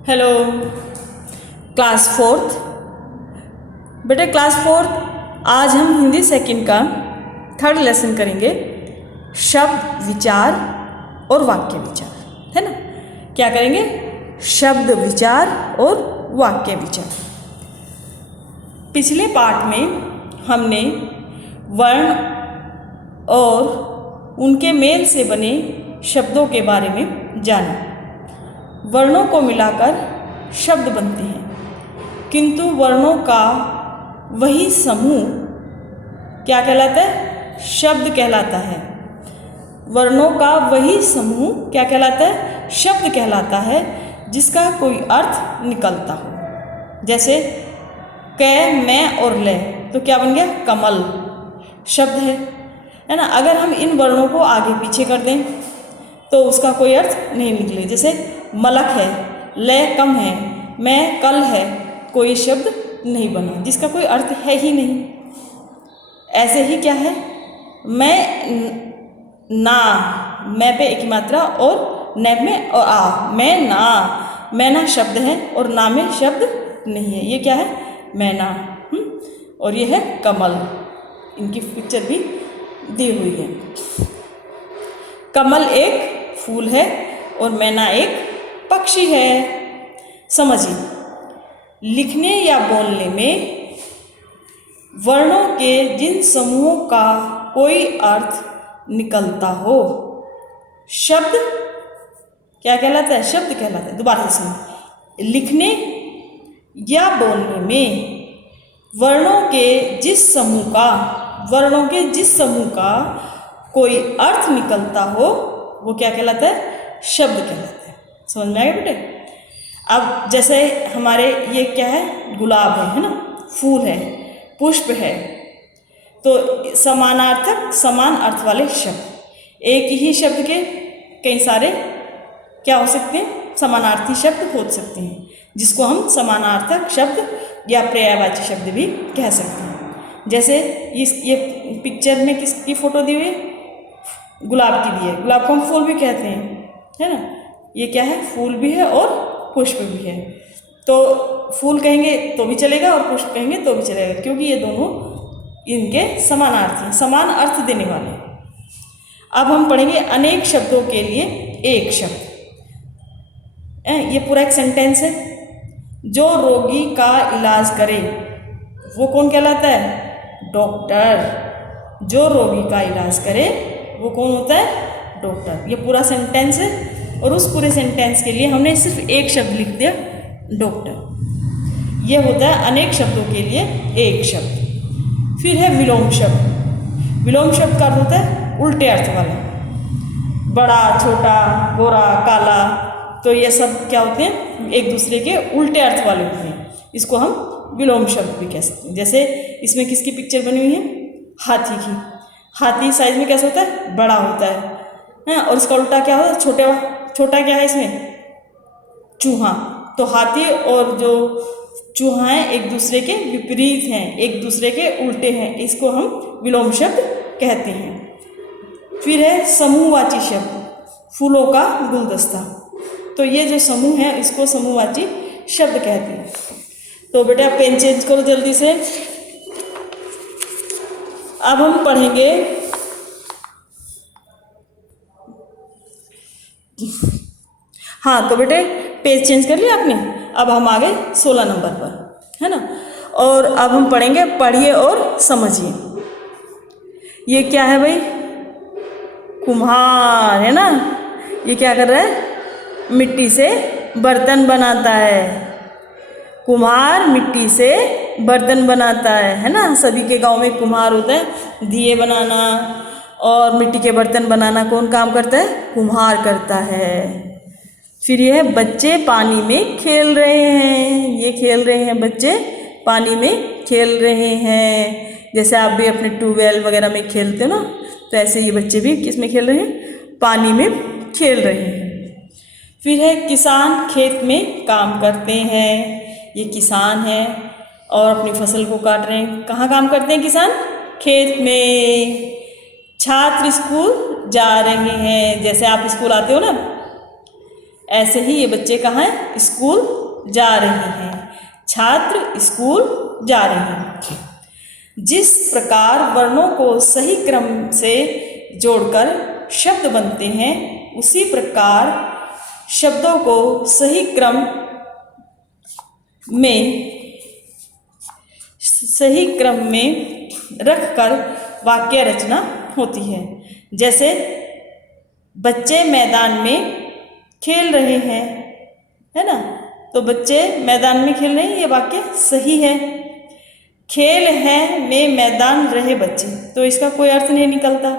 Hello class fourth. बेटे class fourth, आज हम हिंदी सेकंड का थर्ड लेसन करेंगे, शब्द विचार और वाक्य विचार, है ना। क्या करेंगे? शब्द विचार और वाक्य विचार। पिछले पार्ट में हमने वर्ण और उनके मेल से बने शब्दों के बारे में जाना। वर्णों को मिलाकर शब्द बनते हैं, किंतु वर्णों का वही समूह क्या कहलाता है? शब्द कहलाता है। वर्णों का वही समूह क्या कहलाता है? शब्द कहलाता है, जिसका कोई अर्थ निकलता हो। जैसे कै, मैं और ले, तो क्या बन गया? कमल शब्द है ना। अगर हम इन वर्णों को आगे पीछे कर दें तो उसका कोई अर्थ नहीं निकले। जैसे मलक है, ले कम है, मैं कल है, कोई शब्द नहीं बना, जिसका कोई अर्थ है ही नहीं। ऐसे ही क्या है? मैं ना, मैं पे एक मात्रा और न में और आ, मैं ना शब्द है और ना में शब्द नहीं है। ये क्या है? मैना। और ये है कमल। इनकी पिक्चर भी दी हुई है। कमल एक फूल है और मैना एक पक्षी है। समझिए, लिखने या बोलने में वर्णों के जिन समूहों का कोई अर्थ निकलता हो, शब्द क्या कहलाता है? शब्द कहलाता है। दोबारा से सुनिए, लिखने या बोलने में वर्णों के जिस समूह का कोई अर्थ निकलता हो, वो क्या कहलाता है? शब्द कहलाता है। समझ में आया बेटे? अब जैसे हमारे ये क्या है? गुलाब है ना, फूल है, पुष्प है, तो समानार्थक समान अर्थ वाले शब्द। एक ही शब्द के कई सारे क्या हो सकते हैं? समानार्थी शब्द हो सकते हैं, जिसको हम समानार्थक शब्द या पर्यायवाची शब्द भी कह सकते हैं। जैसे ये पिक्चर में किसकी फोटो दी हुई है? गुलाब की दी है। गुलाब को हम फूल भी कहते हैं, है ना। ये क्या है? फूल भी है और पुष्प भी है। तो फूल कहेंगे तो भी चलेगा और पुष्प कहेंगे तो भी चलेगा, क्योंकि ये दोनों इनके समानार्थी हैं, समान अर्थ देने वाले। अब हम पढ़ेंगे अनेक शब्दों के लिए एक शब्द। ये पूरा एक सेंटेंस है। जो रोगी का इलाज करे वो कौन कहलाता है? डॉक्टर। जो रोगी का इलाज करे वो कौन होता है? डॉक्टर। ये पूरा सेंटेंस है, और उस पूरे सेंटेंस के लिए हमने सिर्फ एक शब्द लिख दिया, डॉक्टर। ये होता है अनेक शब्दों के लिए एक शब्द। फिर है विलोम शब्द। विलोम शब्द का अर्थ होता है उल्टे अर्थ वाला। बड़ा, छोटा, गोरा, काला, तो ये सब क्या होते हैं? एक दूसरे के उल्टे अर्थ वाले होते हैं। इसको हम विलोम शब्द भी कह सकते हैं। जैसे इसमें किसकी पिक्चर बनी हुई है? हाथी की। हाथी साइज में कैसा होता है? बड़ा होता है, और इसका उल्टा क्या होता है? छोटा क्या है इसमें? चूहा। तो हाथी और जो चूहा है एक दूसरे के विपरीत हैं, एक दूसरे के उल्टे हैं, इसको हम विलोम शब्द कहते हैं। फिर है समूहवाची शब्द। फूलों का गुलदस्ता। तो ये जो समूह है इसको समूहवाची शब्द कहते हैं। तो बेटा पेन चेंज करो जल्दी से। अब हम पढ़ेंगे हाँ, तो बेटे पेज चेंज कर लिया आपने। अब हम आ गए 16 नंबर पर, है ना। और अब हम पढ़ेंगे पढ़िए और समझिए। ये क्या है भाई? कुम्हार, है ना। ये क्या कर रहा है? मिट्टी से बर्तन बनाता है। कुम्हार मिट्टी से बर्तन बनाता है ना। सभी के गांव में कुम्हार होता है। दिए बनाना और मिट्टी के बर्तन बनाना कौन काम करता है? कुम्हार करता है। फिर ये है बच्चे पानी में खेल रहे हैं। ये खेल रहे हैं, बच्चे पानी में खेल रहे हैं। जैसे आप भी अपने ट्यूबवेल वगैरह में खेलते हो ना, तो ऐसे ये बच्चे भी किस में खेल रहे हैं? पानी में खेल रहे हैं। फिर है किसान खेत में काम करते हैं। ये किसान है और अपनी फसल को काट रहे हैं। कहाँ काम करते हैं किसान? खेत में। छात्र स्कूल जा रहे हैं। जैसे आप स्कूल आते हो ना, ऐसे ही ये बच्चे कहाँ हैं? स्कूल जा रहे हैं। छात्र स्कूल जा रहे हैं। जिस प्रकार वर्णों को सही क्रम से जोड़कर शब्द बनते हैं, उसी प्रकार शब्दों को सही क्रम में रखकर वाक्य रचना होती है। जैसे बच्चे मैदान में खेल रहे हैं, है ना? तो बच्चे मैदान में खेल रहे हैं, ये वाक्य सही है। खेल है में मैदान रहे बच्चे, तो इसका कोई अर्थ नहीं निकलता।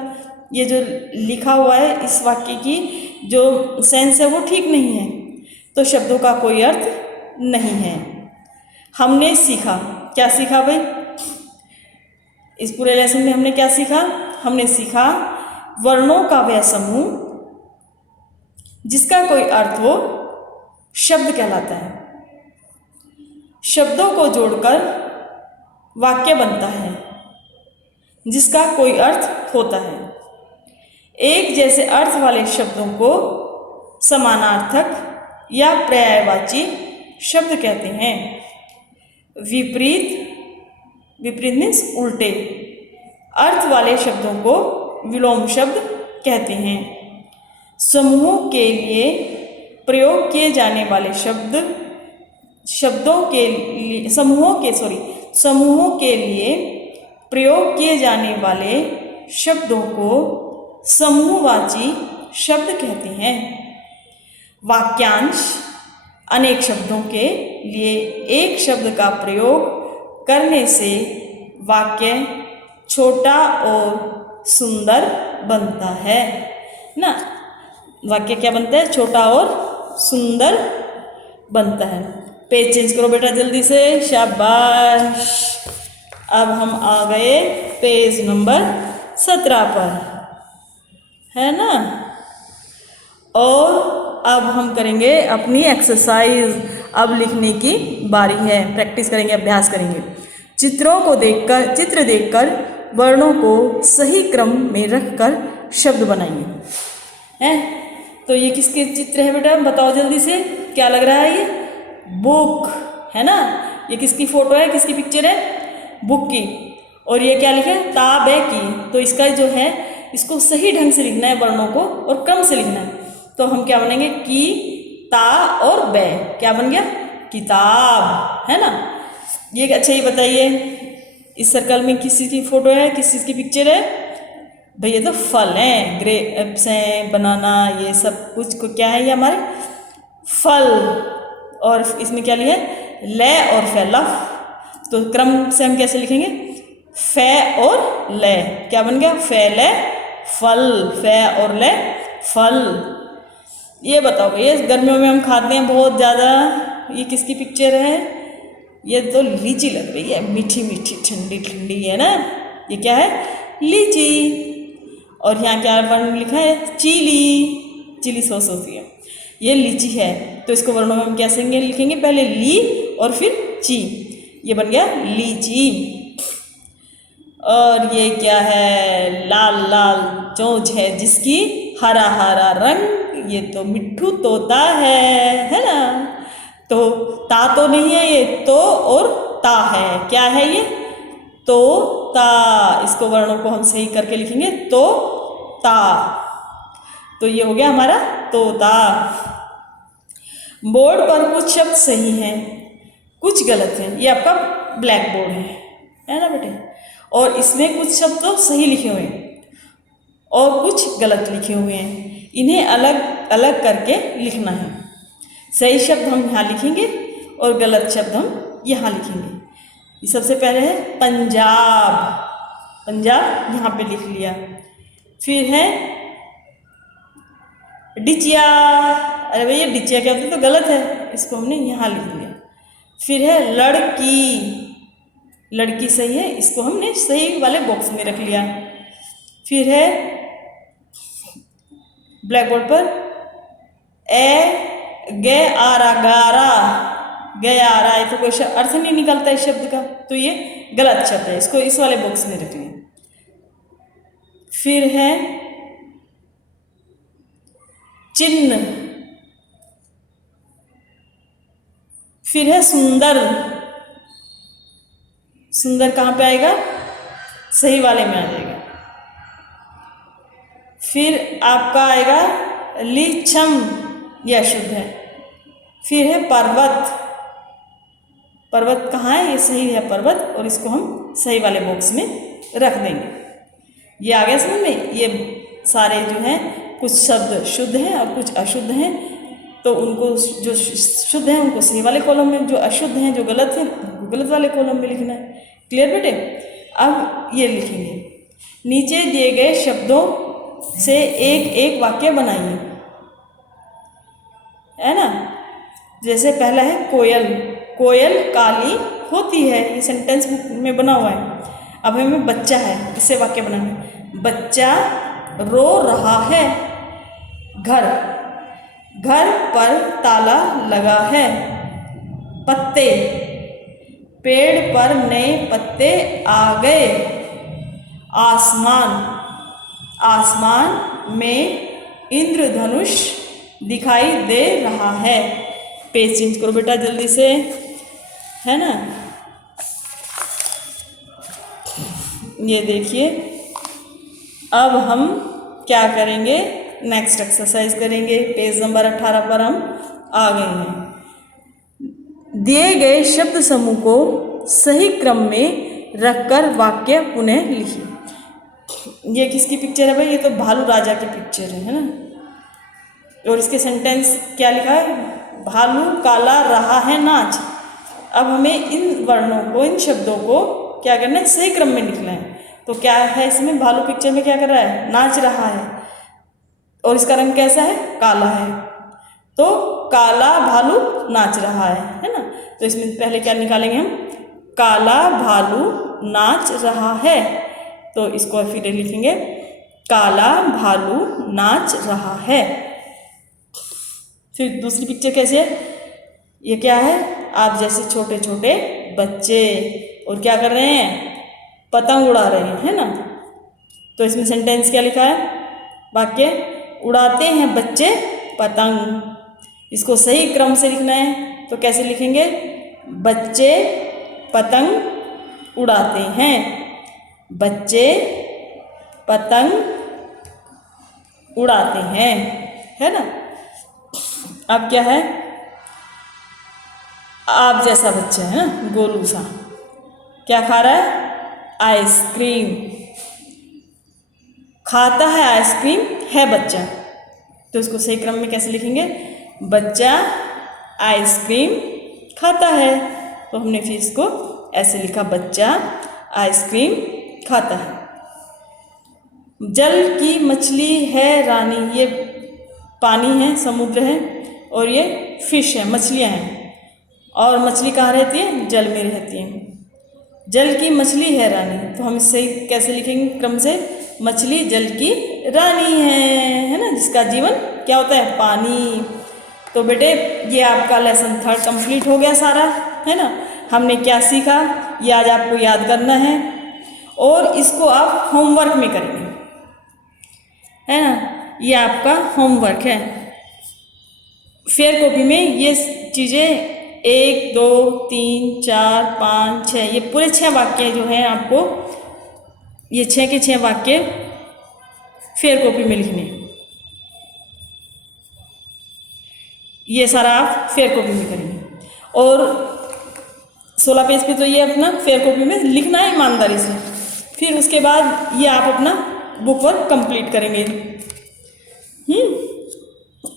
ये जो लिखा हुआ है इस वाक्य की जो सेंस है वो ठीक नहीं है, तो शब्दों का कोई अर्थ नहीं है। हमने सीखा, क्या सीखा भाई? इस पूरे लेसन में हमने क्या सीखा? हमने सीखा वर्णों का वह समूह जिसका कोई अर्थ हो शब्द कहलाता है। शब्दों को जोड़कर वाक्य बनता है जिसका कोई अर्थ होता है। एक जैसे अर्थ वाले शब्दों को समानार्थक या पर्यायवाची शब्द कहते हैं। विपरीत मीन्स उल्टे अर्थ वाले शब्दों को विलोम शब्द कहते हैं। समूहों के लिए प्रयोग किए जाने वाले समूहों के लिए प्रयोग किए जाने वाले शब्दों को समूहवाची शब्द कहते हैं। वाक्यांश अनेक शब्दों के लिए एक शब्द का प्रयोग करने से वाक्य छोटा और सुंदर बनता है ना? वाक्य क्या बनता है? छोटा और सुंदर बनता है। पेज चेंज करो बेटा जल्दी से, शाबाश। अब हम आ गए पेज नंबर 17 पर, है ना? और अब हम करेंगे अपनी एक्सरसाइज। अब लिखने की बारी है, प्रैक्टिस करेंगे, अभ्यास करेंगे। चित्र देखकर वर्णों को सही क्रम में रखकर शब्द बनाएंगे। हैं? तो ये किसके चित्र है बेटा? बताओ जल्दी से, क्या लग रहा है? ये बुक है ना? ये किसकी फोटो है, किसकी पिक्चर है? बुक की। और ये क्या लिखा है? ताबे की। तो इसका जो है इसको सही ढंग से लिखना है वर्णों को और क्रम से लिखना है। तो हम क्या बनेंगे? की, ता और बे। क्या बन गया? किताब, है ना? ये अच्छा ये बताइए, इस सर्कल में किस चीज़ की फोटो है, किस चीज़ की पिक्चर है? भाई ये तो फल हैं, ग्रेप्स हैं, बनाना, ये सब कुछ को क्या है? ये हमारे फल। और इसमें क्या लिया है? ले और फैला। तो क्रम से हम कैसे लिखेंगे? फे और ले। क्या बन गया? फैले फल, फे और ले फल। ये बताओ, ये गर्मियों में हम खाते हैं बहुत ज़्यादा, ये किसकी पिक्चर है? ये तो लीची लग रही है, मीठी मीठी ठंडी ठंडी, है ना? ये क्या है? लीची। और यहाँ क्या वर्ण लिखा है? चिली सॉस होती है, ये लीची है। तो इसको वर्णों में हम कैसे लिखेंगे? पहले ली और फिर ची, ये बन गया लीची। और ये क्या है? लाल लाल चोंच है जिसकी, हरा हरा रंग, ये तो मिट्ठू तोता है ना? तो ता तो नहीं है, ये तो और ता है। क्या है ये? तो ता। इसको वर्णों को हम सही करके लिखेंगे, तो ता। तो ये हो गया हमारा तोता। बोर्ड पर कुछ शब्द सही हैं, कुछ गलत हैं। ये आपका ब्लैक बोर्ड है ना बेटे? और इसमें कुछ शब्द तो सही लिखे हुए हैं और कुछ गलत लिखे हुए हैं। इन्हें अलग अलग करके लिखना है। सही शब्द हम यहाँ लिखेंगे और गलत शब्द हम यहाँ लिखेंगे। सबसे पहले है पंजाब, पंजाब यहाँ पे लिख लिया। फिर है डिचिया, अरे भैया डिचिया क्या होती है? तो गलत है, इसको हमने यहाँ लिख लिया। फिर है लड़की, लड़की सही है, इसको हमने सही वाले बॉक्स में रख लिया। फिर है ब्लैक बोर्ड पर गे आरा गारा, गे आ रहा है, तो कोई अर्थ नहीं निकलता इस शब्द का, तो ये गलत शब्द है, इसको इस वाले बॉक्स में रख लिया। फिर है चिन्ह, फिर है सुंदर, सुंदर कहाँ पे आएगा? सही वाले में आ जाएगा। फिर आपका आएगा लीछम, यह अशुद्ध है। फिर है पर्वत, पर्वत कहाँ है? ये सही है पर्वत, और इसको हम सही वाले बॉक्स में रख देंगे। ये आ गया समझ में? ये सारे जो हैं कुछ शब्द शुद्ध हैं और कुछ अशुद्ध हैं, तो उनको जो शुद्ध हैं उनको सही वाले कॉलम में, जो अशुद्ध हैं जो गलत हैं उनको गलत वाले कॉलम में लिखना है। क्लियर बेटे? अब ये लिखेंगे, नीचे दिए गए शब्दों से एक एक वाक्य बनाइए, है ना। जैसे पहला है कोयल, कोयल काली होती है, ये सेंटेंस में बना हुआ है। अब हमें बच्चा है, इससे वाक्य बनाना है। बच्चा रो रहा है। घर, घर पर ताला लगा है। पत्ते, पेड़ पर नए पत्ते आ गए। आसमान, आसमान में इंद्रधनुष दिखाई दे रहा है। पेज चेंज करो बेटा जल्दी से, है ना। ये देखिए, अब हम क्या करेंगे? नेक्स्ट एक्सरसाइज करेंगे। पेज नंबर 18 पर हम आ गए हैं। दिए गए शब्द समूह को सही क्रम में रखकर वाक्य पुनः लिखिए। ये किसकी पिक्चर है भाई? ये तो भालू राजा की पिक्चर है ना। और इसके सेंटेंस क्या लिखा है? भालू काला रहा है नाच। अब हमें इन वर्णों को, इन शब्दों को क्या करना है? सही क्रम में लिखना है। तो क्या है इसमें? भालू पिक्चर में क्या कर रहा है? नाच रहा है, और इसका रंग कैसा है? काला है। तो काला भालू नाच रहा है ना। तो इसमें पहले क्या निकालेंगे हम? काला भालू नाच रहा है। तो इसको फिर लिखेंगे, काला भालू नाच रहा है। फिर दूसरी पिक्चर कैसे है? ये क्या है? आप जैसे छोटे छोटे बच्चे, और क्या कर रहे हैं? पतंग उड़ा रहे हैं, है ना। तो इसमें सेंटेंस क्या लिखा है? वाक्य, उड़ाते हैं बच्चे पतंग। इसको सही क्रम से लिखना है। तो कैसे लिखेंगे? बच्चे पतंग उड़ाते हैं। बच्चे पतंग उड़ाते हैं, है ना। अब क्या है? आप जैसा बच्चा है ना, गोलू सा, क्या खा रहा है? आइसक्रीम खाता है। आइसक्रीम है बच्चा। तो इसको सही क्रम में कैसे लिखेंगे? बच्चा आइसक्रीम खाता है। तो हमने फिर इसको ऐसे लिखा, बच्चा आइसक्रीम खाता है। जल की मछली है रानी, ये पानी है, समुद्र है, और ये फिश है, मछलियाँ हैं। और मछली कहाँ रहती है? जल में रहती है। जल की मछली है रानी, तो हम इससे कैसे लिखेंगे क्रम से? मछली जल की रानी है ना, जिसका जीवन क्या होता है? पानी। तो बेटे ये आपका लेसन 3 कंप्लीट हो गया सारा, है ना। हमने क्या सीखा ये आज आपको याद करना है, और इसको आप होमवर्क में करेंगे, है ना। ये आपका होमवर्क है। फेयर कॉपी में ये चीज़ें 1 2 3 4 5 6, ये पूरे 6 वाक्य जो हैं आपको, ये 6 के 6 वाक्य फेयर कॉपी में लिखने। ये सारा आप फेयर कॉपी में करेंगे, और 16 पेज पे तो ये अपना फेयर कॉपी में लिखना है ईमानदारी से। फिर उसके बाद ये आप अपना बुक वर्क कंप्लीट करेंगे।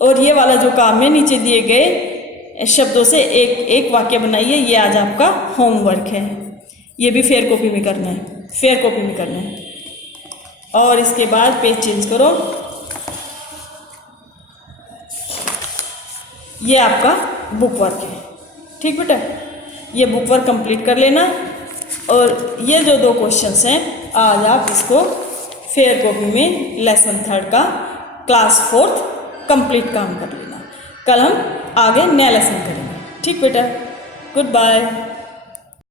और ये वाला जो काम है, नीचे दिए गए शब्दों से एक एक वाक्य बनाइए, ये आज आपका होमवर्क है। ये भी फेयर कॉपी में करना है, फेयर कॉपी में करना है। और इसके बाद पेज चेंज करो। ये आपका बुक वर्क है, ठीक बेटा। ये बुक वर्क कंप्लीट कर लेना, और ये जो 2 क्वेश्चंस हैं आज आप इसको फेयर कॉपी में लेसन 3 का क्लास 4th कंप्लीट काम कर लेना। कल हम आगे नया लेसन करेंगे, ठीक बेटा। Good bye.